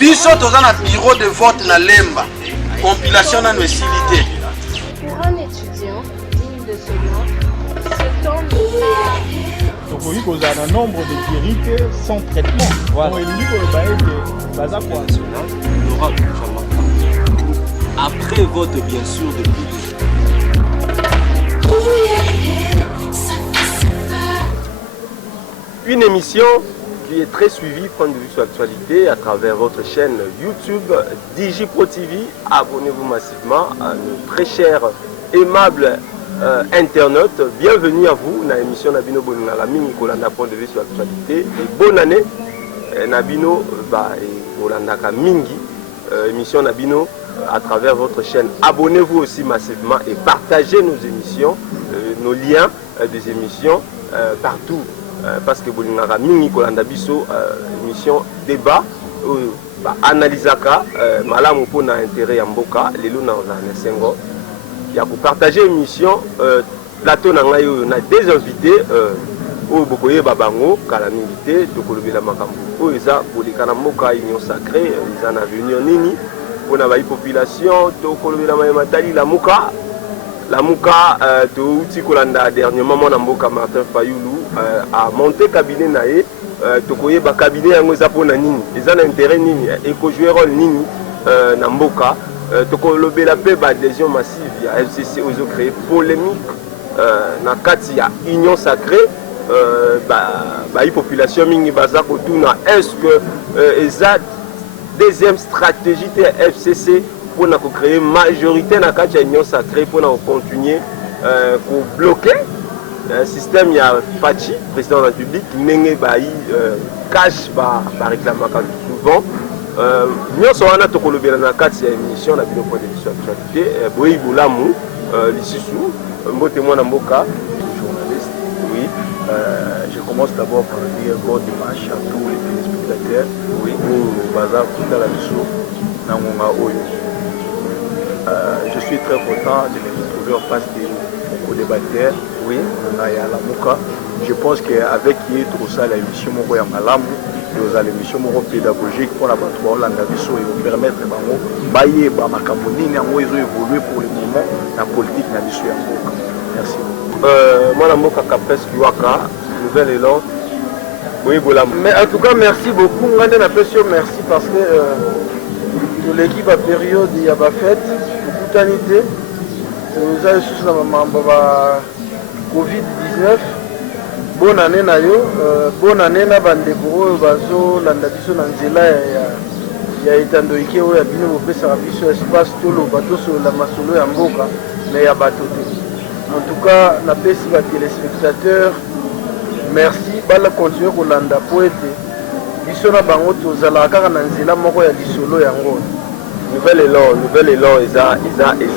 Biso toza na bureau de vote na Lemba. Compilation na facilité. Pour un étudiant digne de ce nom, ce temps donc oui, vous avez un nombre de vérités sans traitement. Voilà. Après vote, bien sûr, depuis. Une émission qui est très suivie, point de vue sur l'actualité, à travers votre chaîne YouTube, DigiPro TV. Abonnez-vous massivement à nos très chers, aimables internautes. Bienvenue à vous dans l'émission Nabino Boningala Mingi Kolanda, point de vue sur l'actualité. Et bonne année, Nabino Bolandaka Mingi, émission Nabino à travers votre chaîne. Abonnez-vous aussi massivement et partagez nos émissions, nos liens des émissions partout. Parce que Bolingara Mingi Kolanda Biso, émission débat, analysaka, malamu pona intérêt ya mboka, lelo na Sengo. Il y a pour partager l'émission, plateau na ngai on a des invités, au Bokoye Babango, Kalamilité, Tokolobela Makambo. O eza Bolikana Mboka Union Sacrée, ils en a venu nini, on a la population, Tokolobela Matali la Mouka. La Mouka de Outi Kolanda dernièrement mon Mboka Martin Fayoulou a monté cabinet naé tokoye ba cabinet yango za pona nini eza na intérêt nini eko jouer rôle nini na Mboka tokolobela pe ba adhésion massive ya FCC ozo créer polémique na kati ya Union Sacrée ba population mingi baza kotuna est-ce que eza deuxième stratégie de FCC pour créer majorité dans la Union Sacrée pour continuer à bloquer le système. Il y a Fachi, président de la République, qui cache par réclamation souvent. Nous sommes en train de émission la vidéo de l'actualité. Boyi Boulamou, l'Ississou, un témoin d'Amboka. Journaliste, oui. Je commence d'abord par dire bon dimanche à tous les téléspectateurs. Oui. Pour Bazar Kunda la Bissou, Nangonga Oyo. Je suis très content de me retrouver en face des co-débatteurs. Oui, on a la Mouka. Je pense qu'avec qui est trop ça, l'émission Moko Yamalam, l'émission Moko pédagogique pour la Batoua Hollanda Bisso, et vous permettre de bailler Bamakamoni, ils ont évolué pour le moment dans la politique de Bisso Yamboka. Merci. Moi, la Mouka Kapes Kiwaka, nouvel élan. Oui, mais en tout cas, merci beaucoup. Merci parce que l'équipe à période il y a pas fête. Sanité, nous avons sous la Covid-19. Bonne année nayo, bonne année na bandeko bazo landa biso na nzela ya etandoike oyo bino bopesa biso espace tolo bato sur la masolo ya mboka mais ya bato te. En tout cas, na pesi ba téléspectateurs, merci bala continuer ko landa po ete biso na bango tozala kaka na nzela moko ya lisolo yango. Nouvel élan, ils ont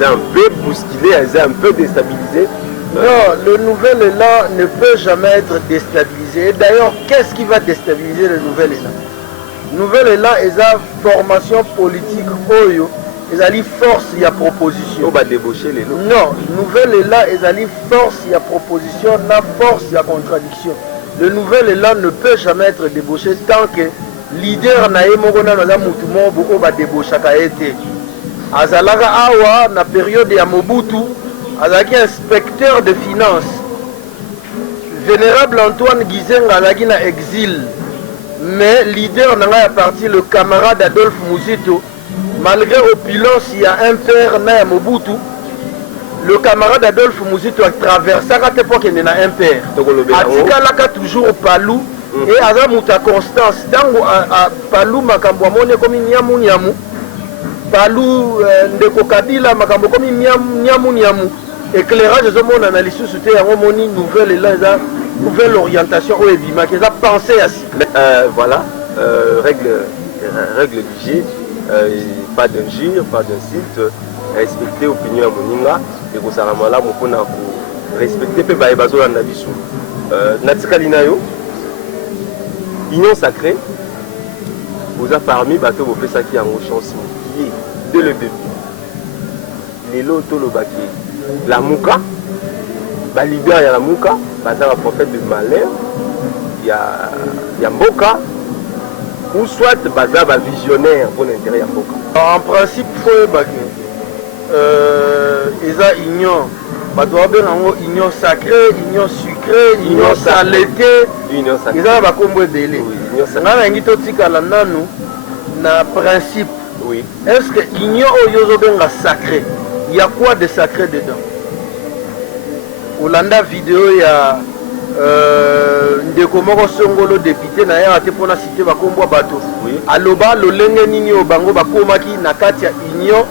un peu bousculé, ils ont un peu déstabilisé. Non, le nouvel élan ne peut jamais être déstabilisé. D'ailleurs, qu'est-ce qui va déstabiliser le nouvel élan? Nouvel élan, ils ont formation politique, oyo, ils ont force, il y a proposition. On va débaucher les lots. Non, nouvel élan, ils ont force, il y a proposition, na force, il y a contradiction. Le nouvel élan ne peut jamais être débauché tant que leader na yemokona na mutu moko ba débauchaka été azalaka awa na période ya Mobutu azalaki inspecteur de finance. Vénérable Antoine Gizenga azalaki na exil, mais leader na ya parti le camarade Adolphe Muzito, malgré opulence il y a un père na ya Mobutu, le camarade Adolphe Muzito a traversé à l'époque il y a un père atika toujours palou. Et à Mouta Constance, tango à Palou Makambo Mone comme Nyamu Nyamu, Palou Ndeko Kabila Makambo comme Nyamu Nyamu, éclairage de mon analyse c'était un moni nouvelle orientation au Ebima qui a pensé à ça. Voilà, règle du jeu, pas d'injure, pas d'insulte, respecter l'opinion à Moninga, et que ça ramala mokona respecter pe baebazo la nabisu. Natikalinao. Union Sacrée, vous avez parmi bateau vous faites ça qui a une chance qui est dès le début. Les lotos le baquet, la Mouka, Balibia il y a la Mouka, Bazar prophète de malheur, il y a Mboka, ou soit baza ba visionnaire pour l'intérêt ya mboka. En principe faut baki eza union bato babenga yango union sacrée, union sucrée, union saleté, union sacrée eza ba kombo ebele. Nga nangi totikala nanu na principe. Oui. Est-ce que union oyo ozobenga sacré, il y a quoi de sacré dedans? Olanda vidéo ya ndeko moko songolo député na ya ate pona cité bakombo bato. Oui. Aloba lolenge nini o bango bakomaki na kati ya union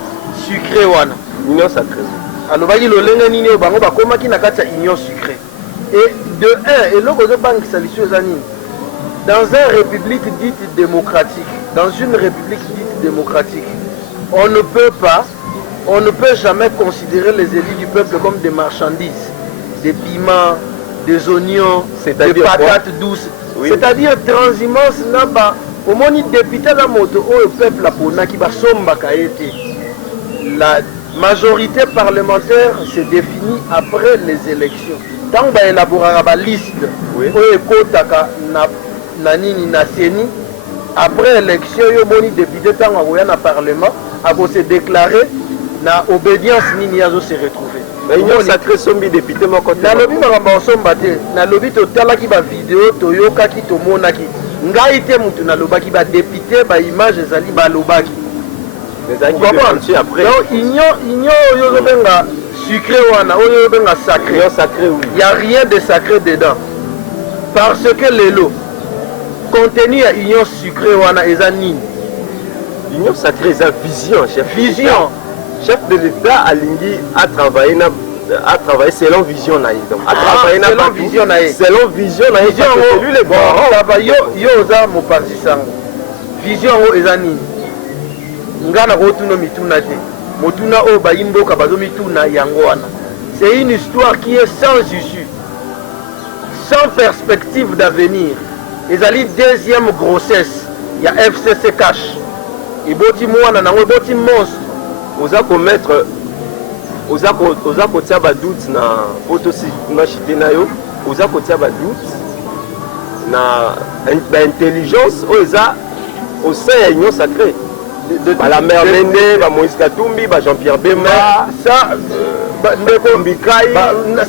sucrée wana. Union sacrée. Alobaki lolenge nini o bango bakomaki na kati ya union sucrée. Et de un, eloko zo bangisa liso ezani. Dans une république dite démocratique, on ne peut jamais considérer les élus du peuple comme des marchandises, des piments, des oignons, des patates douces. Oui. C'est-à-dire transhumance n'a pas. Au moins, député la moto au peuple qui va somba kaete. La majorité parlementaire se définit après les élections. Tant qu'on va élaborer la liste, oui. Après l'élection, il y a député dans le Parlement à se déclarer na obédience nini yazo se retrouver. Union sacrée sombi député moko te. Na lobi makamba somba te. Na lobi to talaki ba vidéo to yokaki to monaki. Ngai te mutu na lobaki ba député ba image ezali ba lobaki. Les amis après. Donc union oyo benga sucré wana oyo benga sacré. Union sacrée oui. Il y a rien de sacré dedans. Parce que les lots contenu à union sucrée wana eza nini? Union sacrée eza vision, chef. Vision. Chef de l'État alingi a travaillé selon vision na donc a travaillé selon vision na selon vision na lui les bon papa yo za mo parti sango. Vision o eza nini? Ngana ko tuno mituna te. Motuna o ba imboka bazo mituna yango wana. C'est une histoire qui est sans issue. Sans perspective d'avenir. Ezali deuxième grossesse ya FCC cash. Iboti mwana nango boti monstre. Oza commettre oza kotia ba doute na photosi na chité na yo, oza kotia ba doute na intelligence oza au sein ya union sacrée. La mère Mende, ba Moïse Katumbi, ba Jean-Pierre Bemba, ça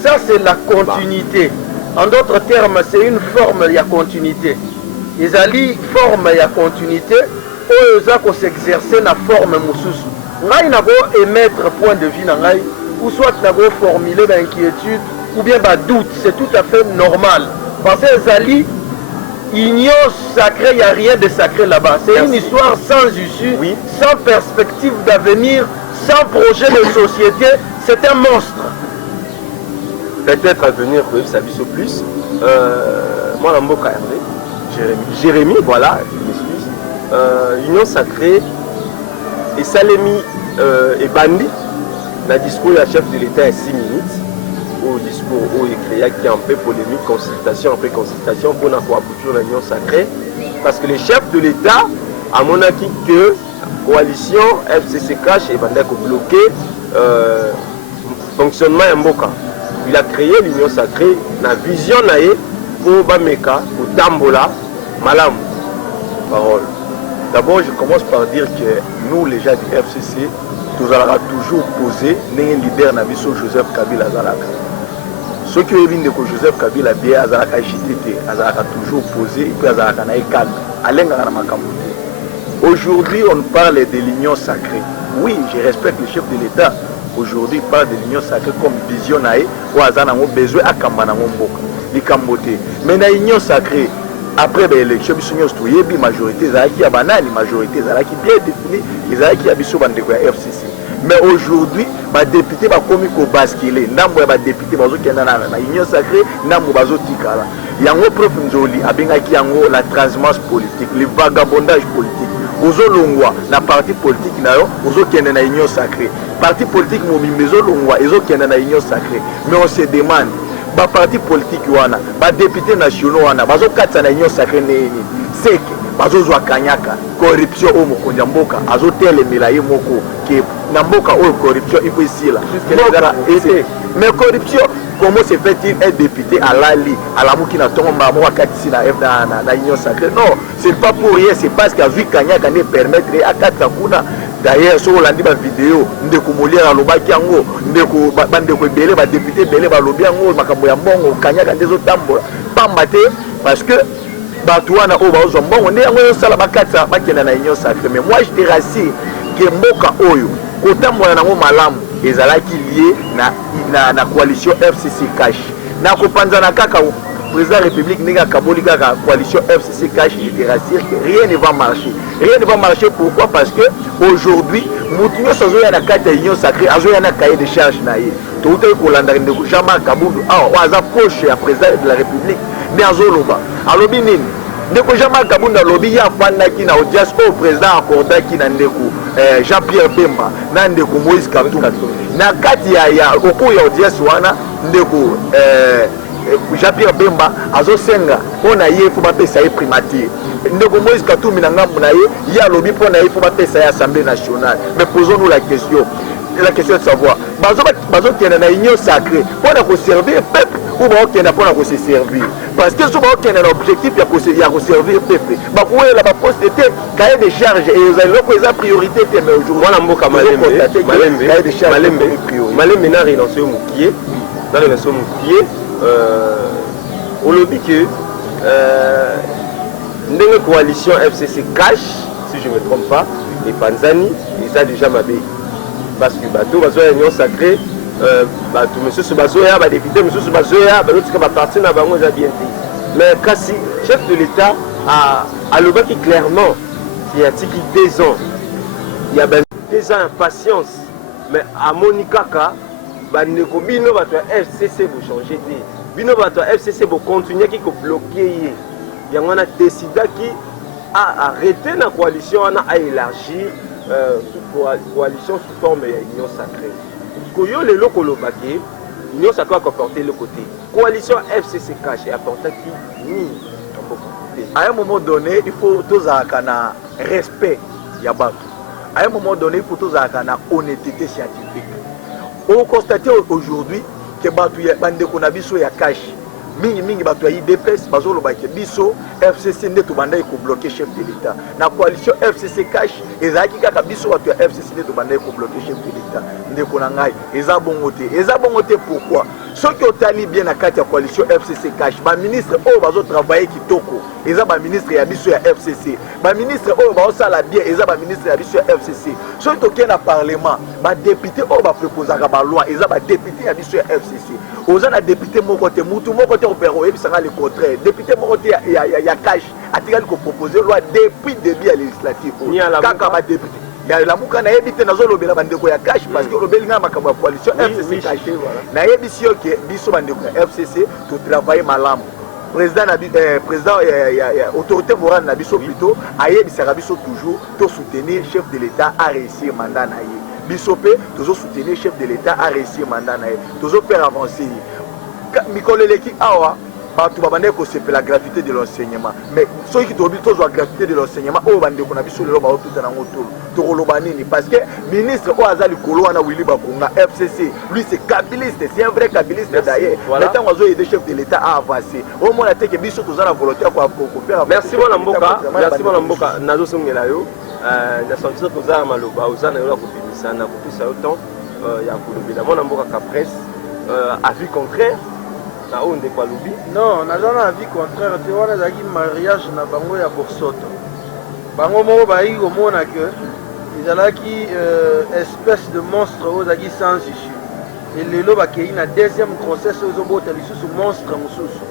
ça c'est la continuité. En d'autres termes, c'est une forme de continuité. Ils allaient forme de continuité, ils ont s'exercer na forme mususu. Ngai na go émettre point de vue na ngai, ou soit na go formuler ba inquiétude ou bien ba doute, c'est tout à fait normal. Parce que les alliés, union sacrée, il n'y a rien de sacré là-bas. C'est une histoire sans issue, oui. Sans perspective d'avenir, sans projet de société. C'est un monstre. Peut-être à venir que ça vise au plus. Moi, Mboka Hervé, Jérémy, voilà, je m'excuse. Union sacrée et Salemi et Bandi, le discours du chef de l'État est 6 minutes. Au discours où il créa qui est un peu polémique, consultation après consultation pour n'avoir aboutir l'union sacrée. Parce que le chef de l'État a mon avis que la coalition FCC Cash et Bandi a bloqué fonctionnement Mboka. Il a créé l'union sacrée, la vision pour Bameka, pour Tambola, Malam. Parole. D'abord, je commence par dire que nous, les gens du FCC, nous allons toujours poser les leader Nabiso Joseph Kabila Zalaka. Ceux qui ont vu que Joseph Kabila bien Azalaka JTT, Azalaka toujours posé, et puis Azalaka na calme. Aujourd'hui, on parle de l'union sacrée. Oui, je respecte le chef de l'État. Aujourd'hui, il parle de l'union sacrée comme vision où Azana a besoin à Kambana Mboka, les Kamboté. Mais dans l'union sacrée, après l'élection, la majorité est banane, la majorité est bien définie, les qui ont été FCC. Mais aujourd'hui, les députés sont commis au basculer. Les députés sont dans l'union sacrée, les députés il y a un prof Nzoli, la transhumance politique, le vagabondage politique. Ozolongwa na parti politique nayo ozokende na union sacrée. Parti politique momimezo longwa ezokende na union sacrée. Mais on se demande parti politique wana, députés nationaux wana bazokatsa na union sacrée nini. C'est que bazozwa kanyaka corruption au mokonzi ya mboka azotelemela ye moko ke na mboka oyo corruption il faut isila mais corruption comment se fait-il être député à Lali à la Moukina Tomba moi katisi na union sacrée? Non, c'est pas pour rien, c'est parce qu'à vu kanyaka ne permettre à Katakuna. D'ailleurs sur l'andi ba vidéo ndeko moliera lobaki yango ndeko bandeko belé ba député belé ba lobi yango makambo ya mbongo kanyaka ndezo tambola pamba te parce que batouana o bazo mbongo ndé yango sala bakata bakenda na union sacrée. Mais moi je te rassure que mboka oyo kotambola nango malamu ezalaki lié na coalition FCC cash na kopanzana kaka président de la République n'est kaboli kaka coalition FCC cash. Je te rassure que rien ne va marcher. Rien ne va marcher. Pourquoi? Parce que aujourd'hui Moutinho Sozoya na carte union sacrée Azoya na cahier de charge na ye tout est Kolanda ndeko Jama Kabundu waza poche ya président de la République mais azoloba alobi nini ndeko Jama Kabundu alobi ya fandaki na audience au président accordaki na ndeko Jean-Pierre Bemba na ndeko Moïse Katumbi na kati ya oko ya audience wana ndeko Jean-Pierre Bemba azosenga pona ye faut bapesa ye primature ndeko Moïse Katumbi na ngambu na ye ya lobi pona ye faut bapesa ye Assemblée nationale. Mais posons-nous la question de savoir bazo kena na union sacrée pona ko servir peuple ou ba kena pona ko se servir parce que souvent kena na objectif ya ko servir peuple ba ko la ba poste était cahier de charge et ils ont la priorité mais aujourd'hui wana mboka Malembe na renoncé au Moukié dans le renoncé au Moukié on le dit que une coalition FCC cash, si je ne me trompe pas, et Panzani, ils ont déjà mabé. Parce que bateau, bazoya union sacrée, bateau, monsieur Soubazoya, député, monsieur Soubazoya, l'autre qui va partir dans Bango, j'ai bien dit. Mais Kassi, chef de l'État, a le bac clairement, il y a 2 ans, il y a 2 ans impatience, mais à Monikaka, Bandeko Bino va FCC pour changer de Bino va FCC pour continuer qui bloquer. Il y a un décidé qui a arrêté la coalition, a élargi la coalition sous forme d'union sacrée. Parce que les locaux l'union sacrée a comporté le côté. Coalition FCC cash et apporté qui ni. À un moment donné, il faut tous avoir un respect. À un moment donné, il faut tous avoir une honnêteté scientifique. On constate aujourd'hui que Bandeko Nabiso ya cash. Mingi bato ya IDPS bazolo baki biso FCC ndeto banda ko bloquer chef de l'État na coalition FCC cash ezaki kaka biso bato ya FCC ndeto banda ko bloquer chef de l'État ndeko na ngai eza bongote pourquoi ceux qui otali bien na kati ya coalition FCC cash ba ministre o bazo travailler kitoko eza ba ministre ya biso ya FCC ba ministre o ba osala bien eza ba ministre ya biso ya FCC ceux qui na parlement ba député o ba proposer ba loi eza ba député ya biso ya FCC oza na député moko te mutu moko te opéro et bisanga le contraire député moko te ya cash atikali ko proposer loi depuis début ya législatif kaka ba député ya la muka na yebite nazo lobela bandeko ya cash parce que lobeli nga makambo ya coalition FCC cash na yebisi yo ke biso bandeko ya FCC to travailler malamu président autorité morale na biso plutôt ayebisaka biso toujours to soutenir chef de l'État à réussir mandat na ye biso pe toujours soutenir chef de l'État à réussir mandat na ye toujours faire avancer mikolo leki awa bato babande ko sepe la gratuité de l'enseignement mais ceux qui tobi toujours la gratuité de l'enseignement o bande ko na biso lelo ba otuta na ngotolo to koloba nini parce que ministre o azali kolo wana Willy Bakunga FCC lui c'est kabiliste c'est un vrai kabiliste d'ailleurs maintenant on a aider chef de l'État à avancer au moins la teke biso tous la volonté ko faire merci mon mboka nazo songela yo na sentir que za maloba uzana yo la kopimisa na kopisa autant ya kolobela mon mboka ka presse avis contraire. Non, on a jamais avis contraire. Tu vois, on a un mariage na bango ya Borsoto. Bango moko bayi komona que ils alaki espèce de monstre aux agi sans issue. Et lelo bakei na deuxième grossesse aux obota lisusu monstre mususu.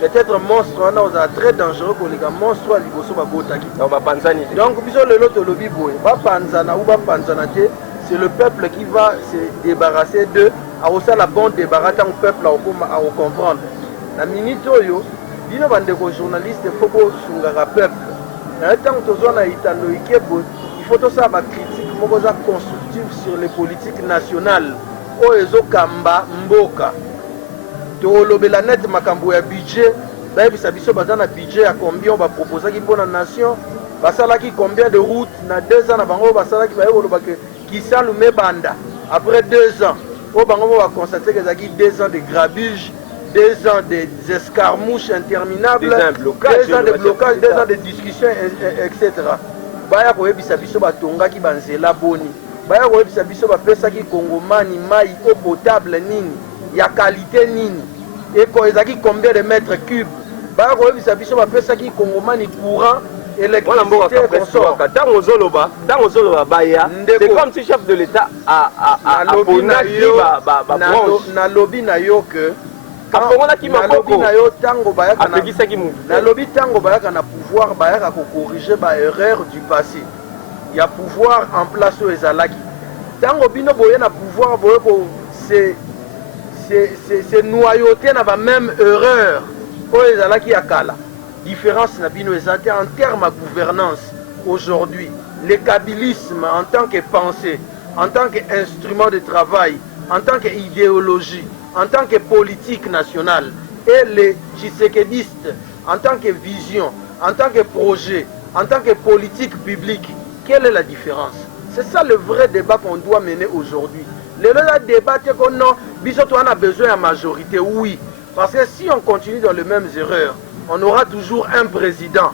Peut-être monstre on a très dangereux pour les gars monstre liboso babota ki. On va panzani. Donc biso lelo to lobi boy. Ba panzana ou ba panzana te, c'est le peuple qui va se débarrasser de à la bonne débarrasse au peuple à comprendre. La minute oyo, bino bandeko journaliste faut que sungara peuple. Na tant que zona italo ikebo, il faut ça ba critique moko za constructive sur les politiques nationales. O ezo kamba mboka. To lobela net makambo ya budget bayebisa biso baza na budget ya combien on va proposer ki pour la nation basalaki combien de routes na 2 ans na bango basalaki baye kolobaka kisalume banda après 2 ans o bango va constater que ezalaki 2 ans de grabuge 2 ans de escarmouches interminables 2 ans de blocage 2 ans de discussion etc. baya koyebisa biso batongaki banzela boni baya koyebisa biso bapesaki kongomani mai eau potable nini ya qualité nini eko ezalaki combien de mètres cubes baya koyebisa biso bapesaki kongomani courant électricité consort dans Zoloba baya c'est comme si chef de l'état a na lobby na yo que nalobi tango bayaka na pouvoir bayaka kokorrige baerreur du passé ya pouvoir en place oyo ezalaki tango bino boye na pouvoir boye ko c'est noyauté na bameme erreur oyo ezalaki ya kala différence na bino ezate en termes de gouvernance aujourd'hui le kabylisme en tant que pensée en tant qu'instrument de travail en tant qu'idéologie en tant que politique nationale et les tshisekedistes en tant que vision, en tant que projet, en tant que politique publique, quelle est la différence? C'est ça le vrai débat qu'on doit mener aujourd'hui. Le débat c'est qu'on a besoin de majorité, oui. Parce que si on continue dans les mêmes erreurs, on aura toujours un président.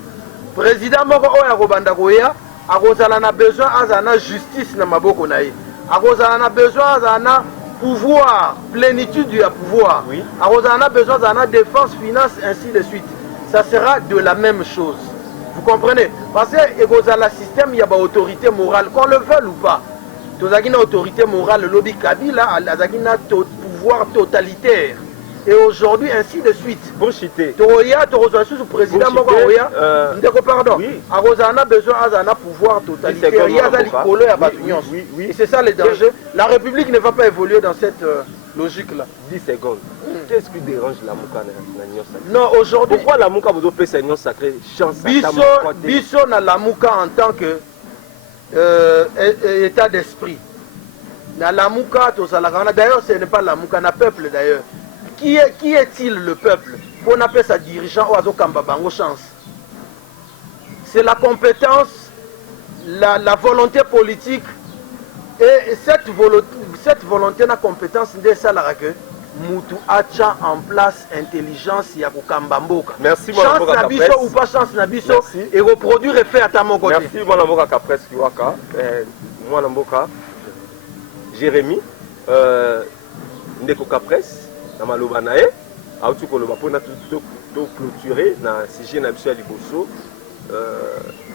Président moko oya kobanda koya, akozala na besoin azana justice na maboko na ye. Akozala na besoin azana pouvoir, plénitude du pouvoir. Oui. On a besoin de défense, finance, ainsi de suite. Ça sera de la même chose. Vous comprenez? Parce que le système, il y a une autorité morale, qu'on le veuille ou pas. Il y a une autorité morale, le lobby Kabila, il y a un pouvoir totalitaire. Et aujourd'hui, ainsi de suite. Bon cité. Toroya, Toroya, sous le président Mokoya, pardon. On a besoin d'un pouvoir totalitaire. Il y a des et c'est ça le danger. La République ne va pas évoluer dans cette logique-là. 10 secondes. Qu'est-ce qui dérange la Mouka? Non, aujourd'hui. Pourquoi la Mouka vous offre cette sacrée chance? Bisso na la Mouka en tant que état d'esprit. Na la Mouka, d'ailleurs, ce n'est pas la Mouka, na peuple d'ailleurs. Qui est-il le peuple? Pour appeler sa dirigeant Oazo Kambabango chance. C'est la compétence, la volonté politique et cette volonté, la compétence de ça que Moutou Acha en place intelligence ya Kambamboka. Merci mon chance nabiso ou pas chance nabiso et reproduire et faire à mon côté. Merci mon avocat Capres Kiwaka. Mon avocat Jérémy Ndeko Capres. Na maloba na ye autu koloba pona tout clôturer na sujet na biso ya liboso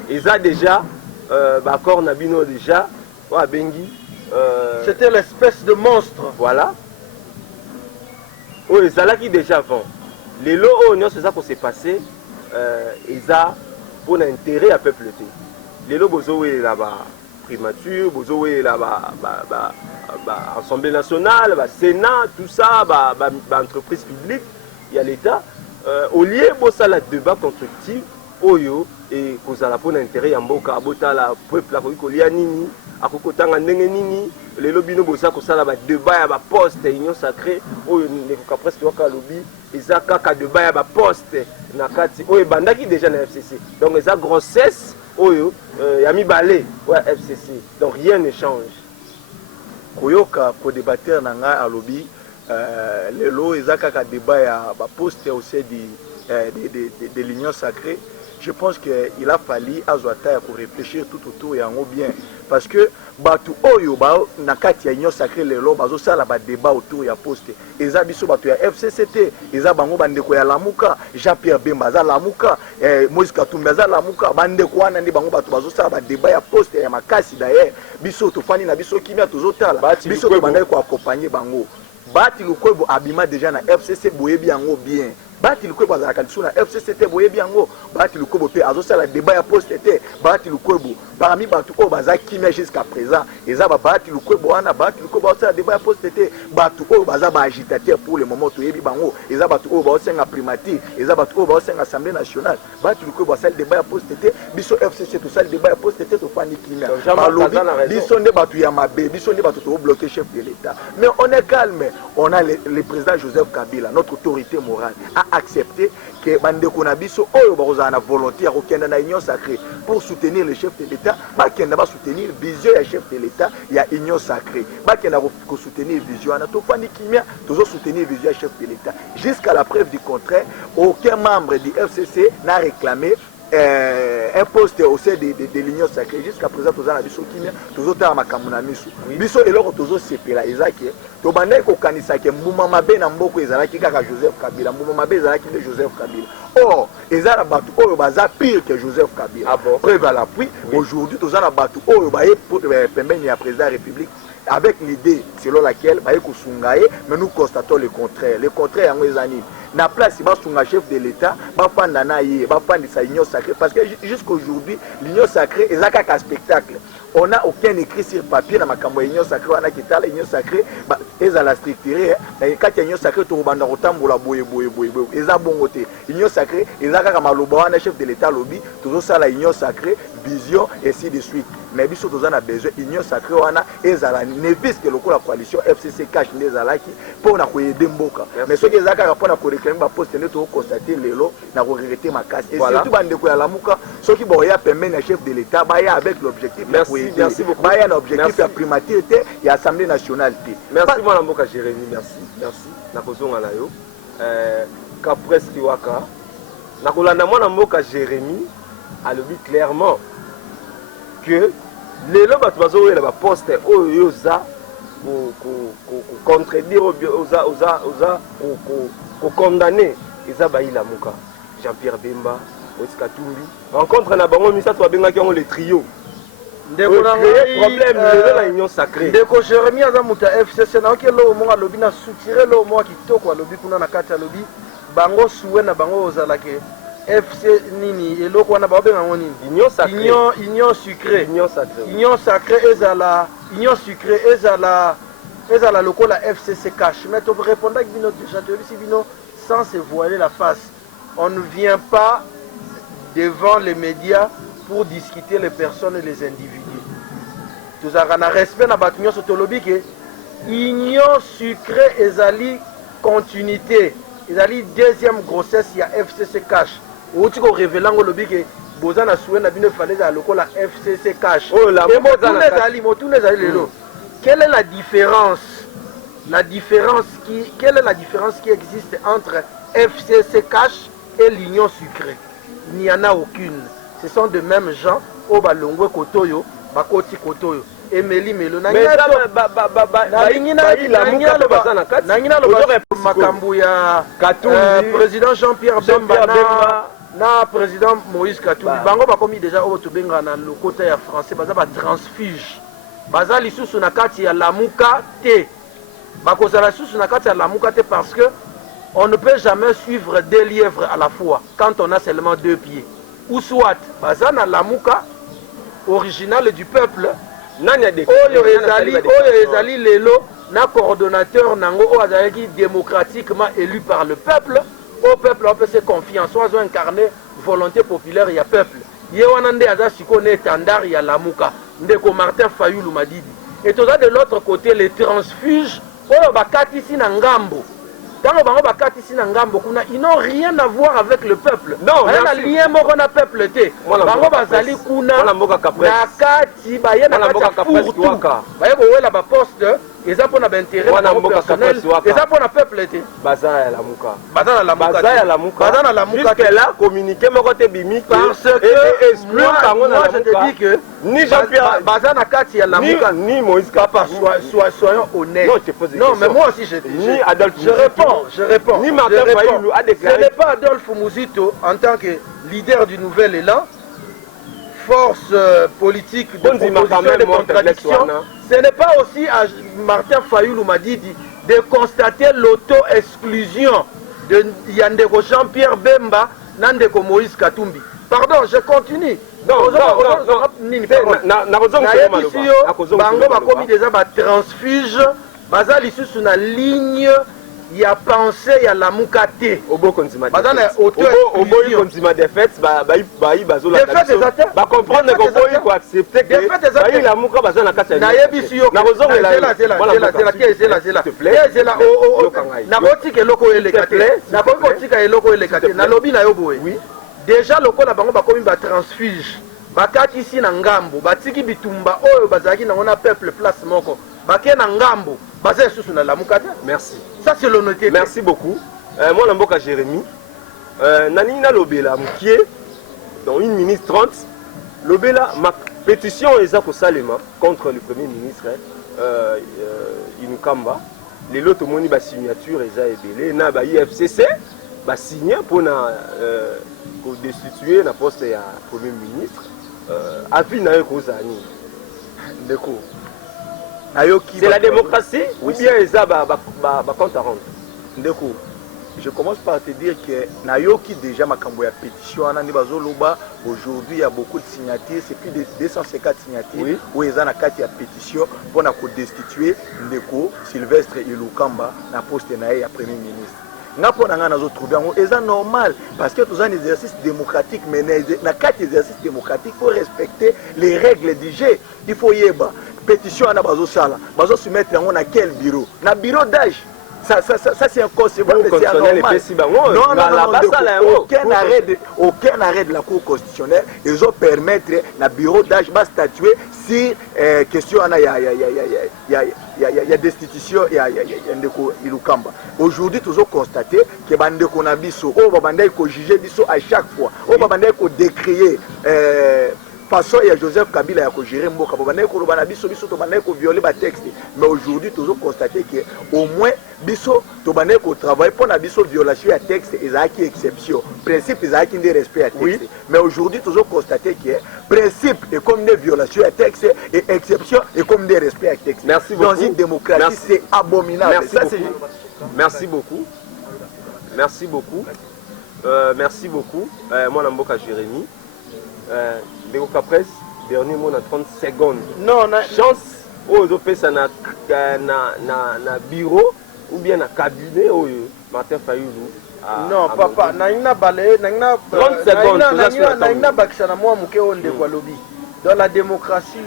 eza déjà d'accord na bino déjà wa bengi c'était l'espèce de monstre voilà oh ezalaki déjà avant lelo o nyonso eza ko s'est passé eza pour l'intérêt à peuple te lelo bozo welela ba primature bozo welela ba Assemblée nationale, Sénat, tout ça, entreprise publique, il y a l'État. Au lieu de ça, le débat constructif, Oyo, et cause à la bonne intérêt, Yamboka, Abota, la peuple, la Kolia Nini, Akokotanga Nini, les lobbies, Bosa, Kosala, débat, à poste, union sacrée, Oyo, les presque Waka lobby, et ça, Kaka, débat, à poste, Nakati, Oyo, Bandaki déjà dans la FCC. Donc, les grossesse, Oyo, Yami Balé, ouais, FCC. Donc, rien ne change. Koyoka ko débatteur nanga à lobby lelo ezaka débat ya ba poste au sein de l'union sacrée. Je pense qu'il a fallu azwata pour réfléchir tout autour et en bien parce que batu oyo ba nakati ya union sacrée lelo bazo sala ba débat autour ya poste eza biso batu ya FCCT eza bango bandeko ya Lamuka Jean-Pierre Bemba za Lamuka Moïse Katumbi za Lamuka bandeko wana ndi bango batu bazo sala ba débat ya poste ya makasi d'ailleurs biso tofani na biso kimia tozotala biso to bandai ko accompagner bango bati lukwebo abima déjà na FCC boyebi yango bien bati lukwebo azalaka lisu na FCCT boyebi yango bati lukwebo pe azosala débat ya poste te bati lukwebo parmi batu oyo baza kimia jusqu'à présent eza ba bati lukwebo wana bati lukwebo azosala débat ya poste te batu oyo baza ba agitateur pour le moment toyebi bango eza batu oyo baosenga primature eza batu oyo baosenga assemblée nationale bati lukwebo asala débat ya poste te biso FCC tosala débat ya poste te tofandi kimia balobi biso nde batu ya mabe biso nde batu to bloquer chef de l'État mais on est calme on a le président Joseph Kabila notre autorité morale a accepté que bandeko na biso oyo bakozala na volonté ya kokenda na union sacrée pour soutenir le chef de l'État, bakenda ba soutenir vision ya chef de l'État ya union sacrée, bakenda ko soutenir vision na tofandi kimia tozo soutenir vision ya chef de l'État. Jusqu'à la preuve du contraire, aucun membre du FCC n'a réclamé un poste au sein de l'union sacrée. Jusqu'à présent, tous les gens qui sont tous les Makamunamisu. Biso et l'autre tous ces pela Isaac. To bandai ko kanisa ke mbuma mabe na mboko ezalaki kaka Joseph Kabila. Mbuma mabe ezalaki de Joseph Kabila. Or, ezala batu oyo baza pire que Joseph Kabila. Ah bon? Preuve à l'appui. Aujourd'hui, tous les batu oyo baye pembeni ya président de la République. Avec l'idée selon laquelle baye ko sungaye, mais nous constatons le contraire. Le contraire en ezani. Na place ba sunga chef de l'État, ba fanda na ye, ba fandi sa union sacrée parce que jusqu'aujourd'hui, l'union sacrée est un spectacle. On n'a aucun écrit sur papier dans ma campagne union sacrée, on a qui t'a l'union sacrée, ils ont la structurée, quand il y a union sacrée, tout le monde a autant pour la boye, ils ont bon côté. Union sacrée, ils ont comme maloba, un chef de l'État lobby, tout ça la union sacrée, vision et ainsi de suite. Mais biso tous on a besoin union sacrée, on a ezala nevis que le coup la coalition FCC cache les alaki pour na koyede mboka. Mais ceux qui ezaka pour na ko réclamer ba poste ne to constater lelo na ko regretter ma casse. Et surtout bande ko ya lamuka, ceux qui boya permet na chef de l'État ba ya avec l'objectif. Merci beaucoup. Ba ya un objectif ya primatirité et assemblée nationale. Merci moi Mboka Jérémy, merci. Na kozonga na yo. Kapres Kiwaka. Na kolanda moi Mboka Jérémy a le dit clairement que les gens qui ont poste oza contredire condamner Isabaïla Mouka Jean-Pierre Bemba Moïse Katumbi rencontre na bango misa to benga ki on le trio problème la union sacrée ndeko Jérémy azamuta FCC na ke lo mo alobi na soutire lo mo kitoko alobi kuna na kati alobi bango suwe na bango ozala ke FC nini eloko wana ba benga ngoni union sacrée union sucrée union sacrée ezala lokola FCC cash mais to répondre avec bino déjà to si bino sans se voiler la face. On ne vient pas devant les médias pour discuter les personnes et les individus. Tout ça na respect na batunion sotolobi ke union sucrée ezali continuité ezali deuxième grossesse ya FCC cash. Ou tu révélant le bique bozana soué na bino fallait à lokola FCC cash. Oh la quelle est la différence quelle est la différence qui existe entre FCC cash et l'union sucrée? Il n'y en a aucune. Ce sont de mêmes gens au balongwe kotoyo bakoti kotoyo Emeli Melo makambu ya président Jean-Pierre Bemba na président Moïse Katumbi bango bakomi déjà au tobenga na lokota ya français baza ba transfuge baza lisusu na kati ya lamuka te bakozala lisusu na kati ya lamuka te parce que on ne peut jamais suivre deux lièvres à la fois quand on a seulement deux pieds ou soit baza na lamuka original du peuple oyo ezali lelo na coordonnateur nango oyo azalaki démocratiquement élu par le peuple au peuple on peut se confier en soi incarner volonté populaire ya peuple ye wana nde aza siko ne étendard ya lamuka ndeko Martin Fayulu Madidi et tout ça de l'autre côté les transfuges oyo bakatisi na ngambo tango bango bakatisi na ngambo kuna ils n'ont rien à voir avec le peuple non na lien moko na peuple te bango bazali kuna na kati baye na kati baye kowela ba poste eza pona ba intérêt personnel eza pona peuple te baza ya lamuka jusque là communiquer moko te bimi parce que exclure bango na je te dis que ni Jean-Pierre baza na kati ya lamuka ni Moïse Papa soyons honnêtes non mais moi aussi ni Adolphe je réponds ni Martin Fayulu a déclaré ce n'est pas Adolphe Mouzito en tant que leader du nouvel élan force politique de proposition et de contradiction. Ce n'est pas aussi à Martin Fayulu Madidi de constater l'auto-exclusion de Yandeko Jean-Pierre Bemba, Nandeko Moïse Katumbi. Pardon, je continue. Non. Bango bakomi déjà ba transfuge, baza lisusu na ligne il y a pensé il y a la mukate Obo konzima bazana auteur Obo konzima des fêtes ba bazola ba comprendre que boy ko accepter que ba il la muka bazana kata na yebisu yo na kozonga la na botika eloko elekate na botika eloko elekate na lobi na yo boye déjà lokola bango bakomi ba transfuge bakati ici na ngambo batiki bitumba oyo bazaki na ona peuple place moko bake na ngambo bazé sous na la mukate. Merci. Ça c'est l'honnêteté. Merci beaucoup. Moi Namboka Jérémy Nanina Lobela Moukié dans 1 minute 30 Lobela ma pétition est pour Salema contre le premier ministre Inukamba les lots moni ba signature eza ebele na ba IFCC ba signer pour na destituer na poste ya premier ministre avis na ekozani ndeko. C'est la démocratie ou bien eza ba compte à rendre. Ndeko, je commence par te dire que Nayoki déjà makambo ya pétition anani bazoloba aujourd'hui il y a beaucoup de signatures, c'est plus de 250 signatures où ils ont na carte ya pétition pour na ko destituer Ndeko Sylvestre Ilukamba na poste na ya premier ministre. Ngapo na nazo trouver ngo eza normal parce que tous un exercice démocratique mais na carte exercice démocratique faut respecter les règles du jeu. Il faut yeba pétition à bazo sala bazo soumettre en quel bureau na bureau d'âge ça c'est un concept aucun arrêt de la cour constitutionnelle ils ont permettre na bureau d'âge ba statuer si question ana ya destitution ya Ndeko Ilukamba. Aujourd'hui toujours constaté que bandeko na biso o babandai ko juger biso à chaque fois o babandai ko décrier façon il y a Joseph Kabila ya ko gérer mboka babandai ko lobana biso to bandai ko violer ba texte mais aujourd'hui toujours constaté que au moins biso to bandai ko travailler pour na biso violation ya texte ezaki exception principe ezaki de respect à texte mais aujourd'hui toujours constaté que principe est comme des violations à texte et exception est comme des respect à texte. Merci beaucoup. Dans une démocratie c'est abominable. Merci beaucoup. Merci beaucoup. Merci beaucoup. Moi Namboka Jérémy. Ndeko Capresse, dernier mot dans 30 secondes. Non, chance aux ça na bureau ou bien na cabinet ou Martin Fayoulou. Non, papa, naina balé, naina 30 secondes. Naina bakisana moi muke onde kwa lobby. Dans la démocratie,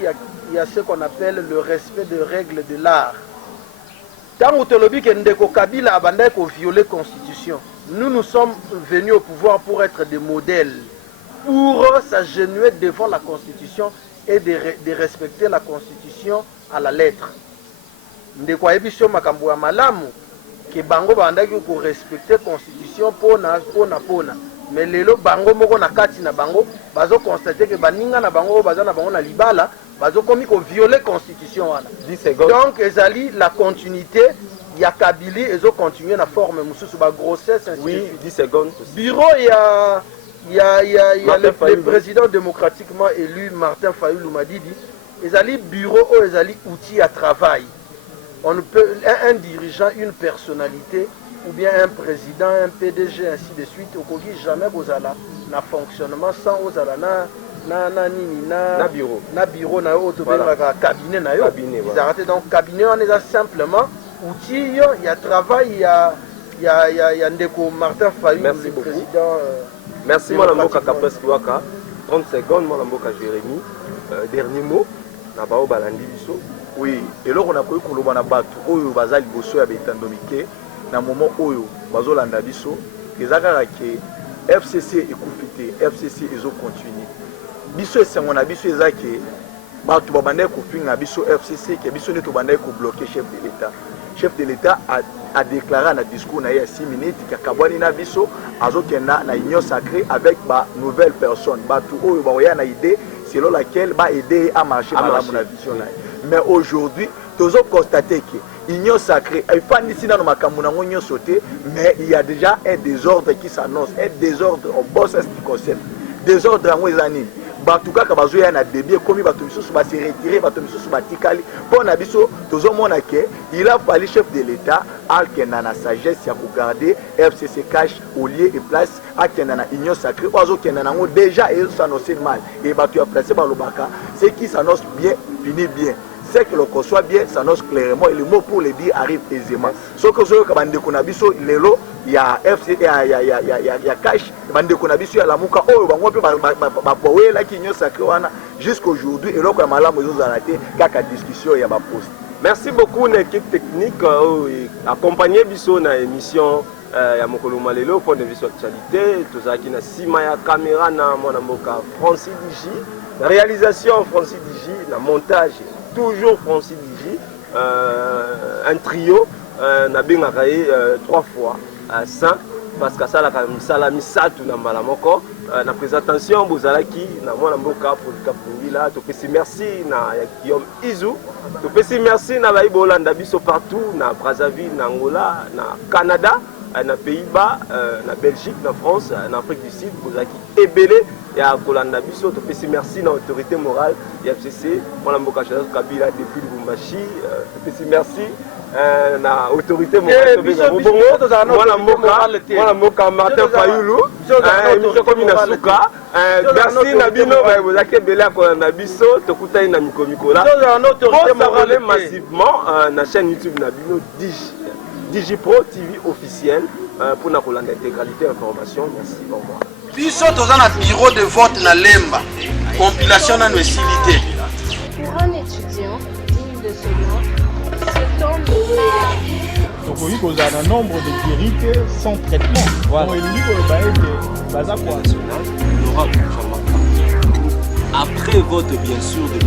il y a ce qu'on appelle le respect des règles de l'art. Tant que lobby que Ndeko Kabila abandait qu'on violer la constitution. Nous sommes venus au pouvoir pour être des modèles, pour s'agenouiller devant la constitution et de respecter la constitution à la lettre. Ndeko ebisho makambo ya malamu que bango bandaki ko respecter constitution pona. Mais lelo bango moko na kati na bango bazo constater que baninga na bango baza na bango na libala bazo komi ko violer constitution wana. 10 secondes. Donc ezali la continuité ya Kabili ezo continuer na forme mususu ba grossesse ainsi. Oui, 10 secondes. Bureau il y a le président démocratiquement élu Martin Fayoulou Madidi ezali bureau ou ezali outil à travail. On ne peut un dirigeant, une personnalité ou bien un président, un PDG ainsi de suite au Kogi jamais bozala na fonctionnement sans ozala na bureau na auto cabinet na yo. Ils arrêtent donc cabinet on est simplement outil il y a travail il y a Ndeko Martin Fayoulou le président. Merci moi Namboka Capresse Kiwaka 30 secondes moi Namboka Jérémy dernier mot na bao balandi biso. Oui, et là on a pris qu'on a battu oyo bazali bosso ya betandomike na moment oyo bazolanda biso ezaka ke FCC ekufite FCC ezo continue biso esengo na biso ezake batu babandai ko pinga biso FCC ke biso neto bandai ko bloquer chef de l'État a déclaré dans discours na 6 minutes que kabwani na biso azokenda na union sacrée avec ba nouvelle personne batu oyo ba oya na idée selon laquelle ba aider à marcher dans la vision là. Mais aujourd'hui, nous avons constaté que l'union sacrée, il faut ici dans ma sauté, mais il y a déjà un désordre qui s'annonce, un désordre au boss qui concerne. Désordre en Wezani. Batuka kabazoya na débit comme batumiso va se retirer, batumiso va tikali. Pour nabiso, tous au monde il a fallu chef de l'État à na sagesse ya pour garder FCC cash au lieu et place à na union sacrée. Ozo kenana déjà et s'annoncer mal et batu a placé balobaka, c'est qui s'annonce bien finit bien. c'est que le conçoit bien, ça s'annonce clairement et le mot pour le dire arrive aisément. Sauf que ce que bande konabiso lelo il y a FC il y a cash bande konabiso il y a la muka oh bango pe ba powe la kinyo sacré wana jusqu'aujourd'hui et donc malamu zo zalaté kaka discussion ya ba poste. Merci beaucoup l'équipe technique accompagné biso na émission ya mokolo malelo au point de vue sur actualité tozaki na sima ya caméra na mwana mboka Francis Digi, la réalisation Francis Digi, la montage toujours Francis Digi, un trio na bengaka 3 fois 5 parce que ça la misala misatu na mbala moko na présentation bozalaki na mwana mboka Polika Pungila to pesi merci na Guillaume Izu to pesi merci na bayi bolanda biso partout na Brazzaville na Angola na Canada na Pays-Bas na Belgique na France na Afrique du Sud bozalaki ebele ya kolanda biso to pesi merci na autorité morale ya FCC mwana mboka Joseph Kabila depuis Lubumbashi to pesi merci na autorité morale mwana mboka Martin Fayulu émission comme Inasuka merci na bino bozalaki ebele ya kolanda biso tokutani na mikomikola s'abonner massivement na chaîne YouTube na bino DigiPro TV officiel pour la colonne d'intégralité information. Merci, au revoir. Biso toza na bureau de vote na Lemba. Compilation na noesilité. Pour un étudiant digne de ce nom, ce temps donc oui, qu'on a un nombre de guérités sans traitement. Voilà. Donc, il dit que après vote bien sûr de